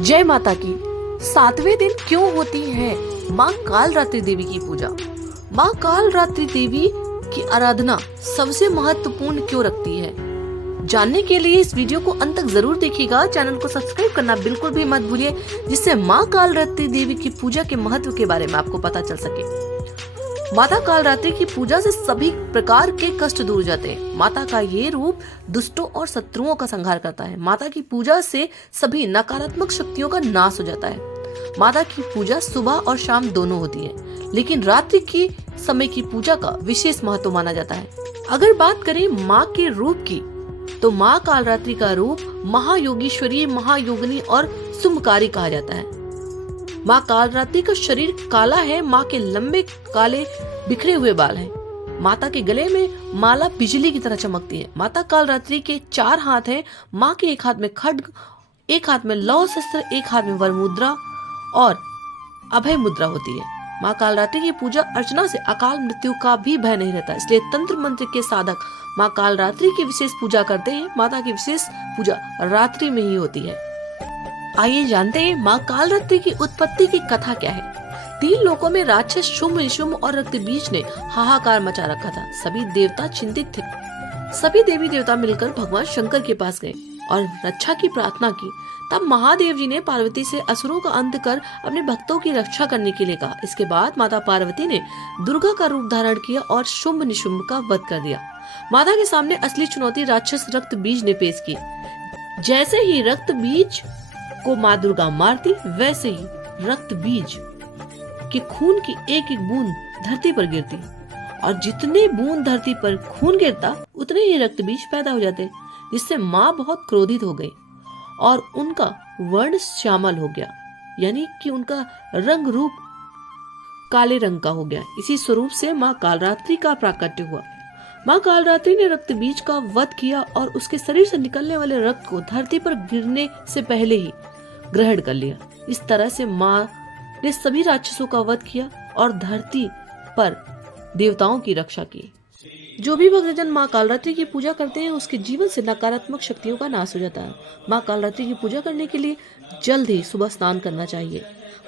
जय माता की। 7वें दिन क्यों होती है माँ कालरात्रि देवी की पूजा? माँ कालरात्रि देवी की आराधना सबसे महत्वपूर्ण क्यों रखती है? जानने के लिए इस वीडियो को अंत तक जरूर देखिएगा। चैनल को सब्सक्राइब करना बिल्कुल भी मत भूलिए, जिससे माँ कालरात्रि देवी की पूजा के महत्व के बारे में आपको पता चल सके। माता कालरात्रि की पूजा से सभी प्रकार के कष्ट दूर जाते हैं। माता का ये रूप दुष्टों और शत्रुओं का संहार करता है। माता की पूजा से सभी नकारात्मक शक्तियों का नाश हो जाता है। माता की पूजा सुबह और शाम दोनों होती है, लेकिन रात्रि की समय की पूजा का विशेष महत्व माना जाता है। अगर बात करें माँ के रूप की, तो माँ कालरात्रि का रूप महायोगीश्वरी, महायोगिनी और शुभकारी कहा जाता है। माँ कालरात्रि का शरीर काला है। माँ के लंबे काले बिखरे हुए बाल हैं। माता के गले में माला बिजली की तरह चमकती है। माता कालरात्रि के 4 हाथ हैं। माँ के एक हाथ में खड्ग, एक हाथ में लौह शस्त्र, एक हाथ में वर मुद्रा और अभय मुद्रा होती है। माँ कालरात्रि की पूजा अर्चना से अकाल मृत्यु का भी भय नहीं रहता, इसलिए तंत्र मंत्र के साधक माँ कालरात्रि की विशेष पूजा करते हैं। माता की विशेष पूजा रात्रि में ही होती है। आइए जानते हैं माँ कालरात्रि की उत्पत्ति की कथा क्या है। 3 लोकों में राक्षस शुंभ, निशुंभ और रक्तबीज ने हाहाकार मचा रखा था। सभी देवता चिंतित थे। सभी देवी देवता मिलकर भगवान शंकर के पास गए और रक्षा की प्रार्थना की। तब महादेव जी ने पार्वती से असुरों का अंत कर अपने भक्तों की रक्षा करने के लिए कहा। इसके बाद माता पार्वती ने दुर्गा का रूप धारण किया और शुंभ निशुंभ का वध कर दिया। माता के सामने असली चुनौती राक्षस रक्तबीज ने पेश की। जैसे ही रक्तबीज को माँ दुर्गा मारती, वैसे ही रक्त बीज के खून की एक एक बूंद धरती पर गिरती और जितने बूंद धरती पर खून गिरता, उतने ही रक्त बीज पैदा हो जाते, जिससे माँ बहुत क्रोधित हो गई और उनका वर्ण श्यामल हो गया, यानी कि उनका रंग रूप काले रंग का हो गया। इसी स्वरूप से माँ कालरात्रि का प्राकट्य हुआ। माँ कालरात्रि ने रक्त बीज का वध किया और उसके शरीर से निकलने वाले रक्त को धरती पर गिरने से पहले ही ग्रहण कर लिया। इस तरह से माँ ने सभी राक्षसों का वध किया और धरती पर देवताओं की रक्षा की। जो भी भक्तजन माँ कालरात्रि की पूजा करते हैं, उसके जीवन से नकारात्मक शक्तियों का नाश हो जाता है। माँ कालरात्रि की पूजा करने के लिए जल्द ही सुबह स्नान करना चाहिए।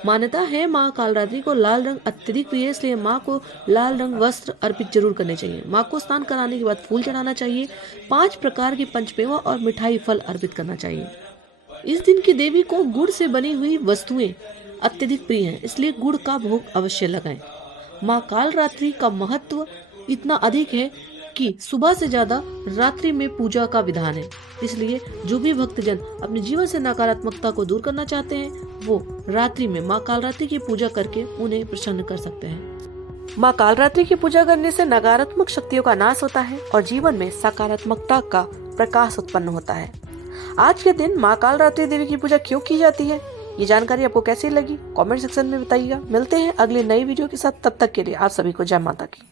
मान्यता है माँ कालरात्रि को लाल रंग अत्यधिक प्रिय है, इसलिए माँ को लाल रंग वस्त्र अर्पित जरूर करने चाहिए। माँ को स्नान कराने के बाद फूल चढ़ाना चाहिए। 5 प्रकार की पंचमेवा और मिठाई फल अर्पित करना चाहिए। इस दिन की देवी को गुड़ से बनी हुई वस्तुएं अत्यधिक प्रिय हैं, इसलिए गुड़ का भोग अवश्य लगाएं। माँ कालरात्रि का महत्व इतना अधिक है कि सुबह से ज्यादा रात्रि में पूजा का विधान है। इसलिए जो भी भक्तजन अपने जीवन से नकारात्मकता को दूर करना चाहते हैं, वो रात्रि में माँ कालरात्रि की पूजा करके उन्हें प्रसन्न कर सकते हैं। माँ कालरात्रि की पूजा करने से नकारात्मक शक्तियों का नाश होता है और जीवन में सकारात्मकता का प्रकाश उत्पन्न होता है। आज के दिन माँ कालरात्रि देवी की पूजा क्यों की जाती है, ये जानकारी आपको कैसी लगी कमेंट सेक्शन में बताइएगा। मिलते हैं अगले नई वीडियो के साथ, तब तक के लिए आप सभी को जय माता की।